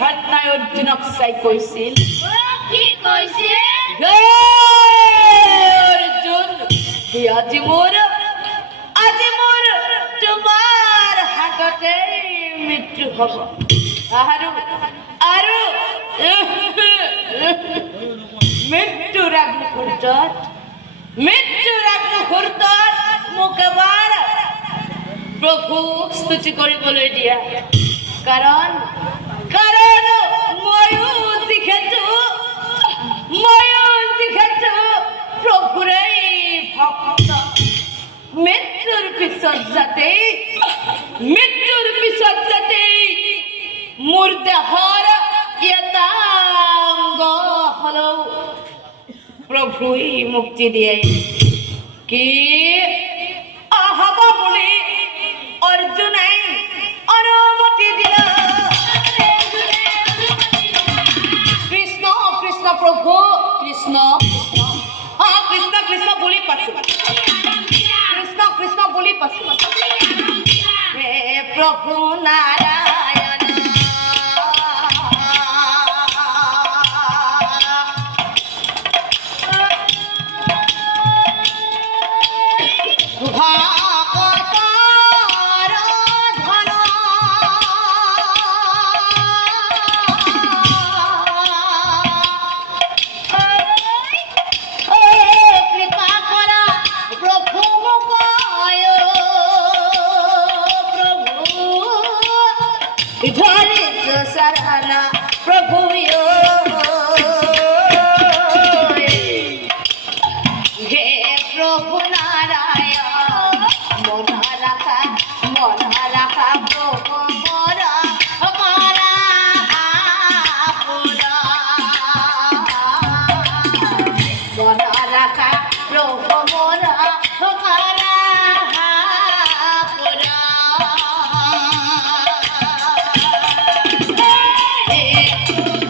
ঘটনায় অর্জুনক চাই কৈছিল কি কৈছে অর্জুন আজি মোৰ তোমাৰ হাততে মৃত্যু হ'ব আৰু আৰু মৃত্যুৰ মুহূৰ্তত মোক এবাৰ প্ৰভুক স্তুতি কৰিবলৈ দিয়া কাৰণ ময়ো যিহেতু প্ৰভুৰে ভক্ত মৃত্যুৰ পিছত যাতে মোৰ দেহৰ এটা অংগ হলেও প্ৰভুই মুক্তি দিয়ে কি হ'ব বুলি অৰ্জুনে অনুমতি দিল কৃষ্ণ কৃষ্ণ প্ৰভু কৃষ্ণ কৃষ্ণ কৃষ্ণ বুলি পাইছো কৃষ্ণ বুলি পাইছো হে প্ৰভু নাৰায়ণ प्रभु हे प्रभु नारायण मना राखा प्रभु मोरा हमारा मना राखा प्रभु मोरा हमारा Hey!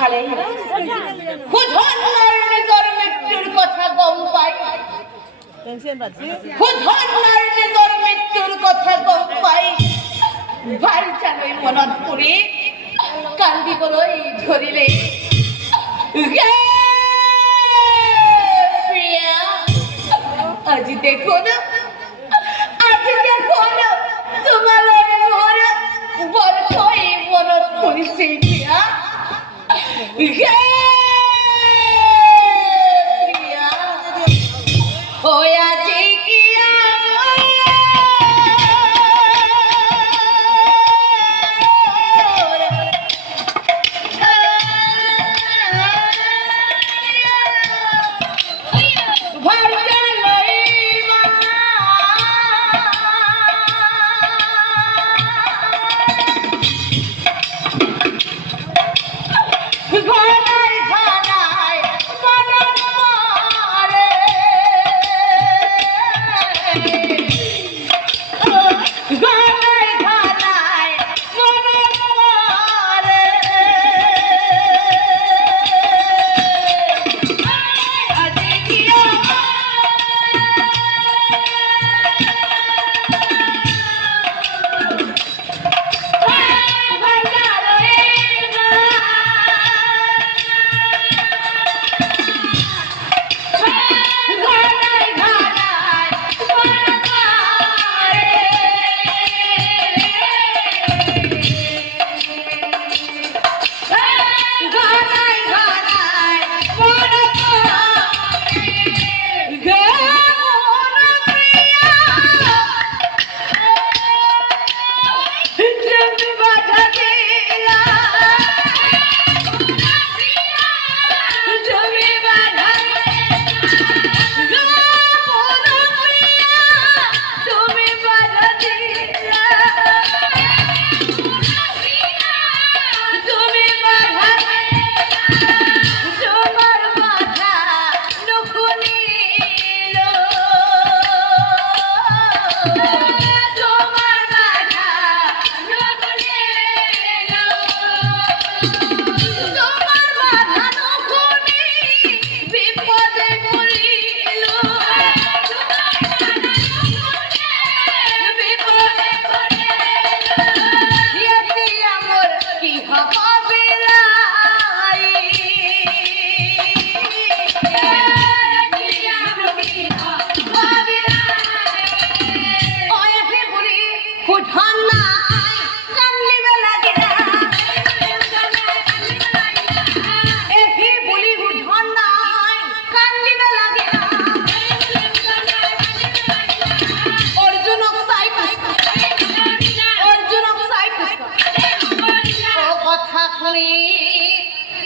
খালে হুধন্নার নিজর মৃত্যুর কথা গম পাই হুধন্নার নিজর মৃত্যুর কথা গম পাই ভাই জানই মনত পৰি কান্দিবলৈ ধৰিলে প্ৰিয়া আজি দেখোন তোমালৈ মোৰ বৰকৈ মনত পৰিছে প্ৰিয়া প্ৰিয়া হৈ আজি কিয়া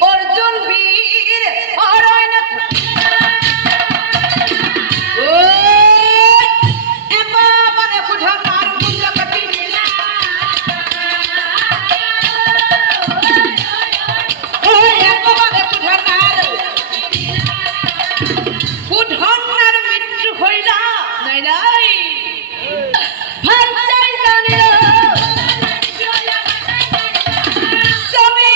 অর্জুন বীর অরণ্য মৃত্যু হইলা নাই নাই ভাই জানিল তুমি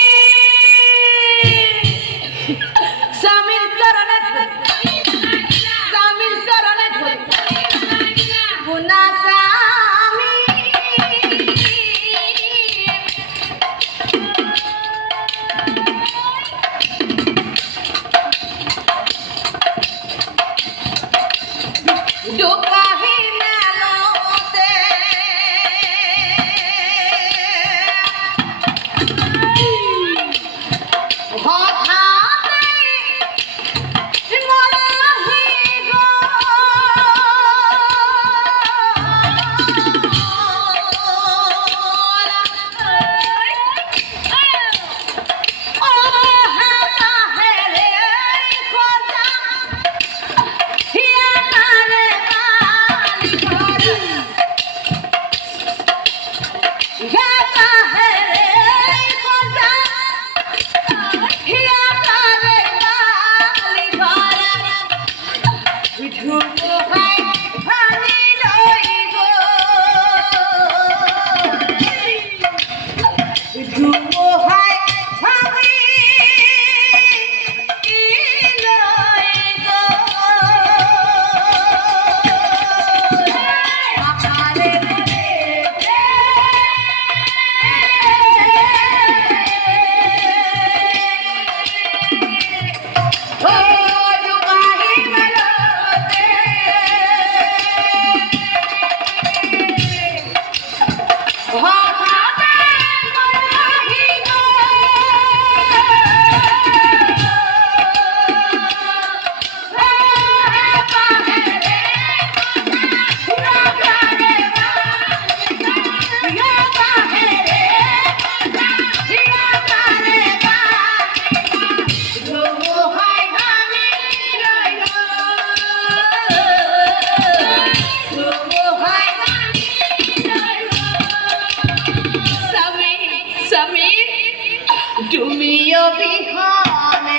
তুমিও বিহানে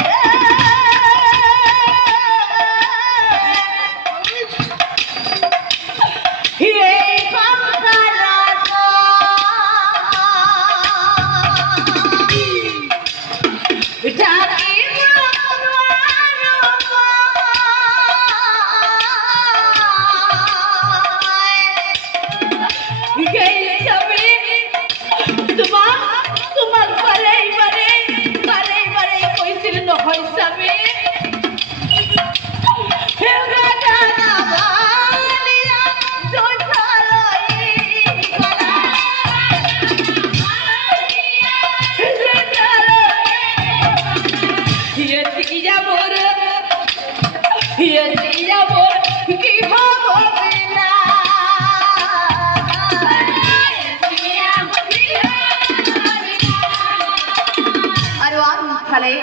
এই বাংলারা ডাকি তোমার তোমার বারে কইছিল নহয় সাবে কি হবে না আর খালে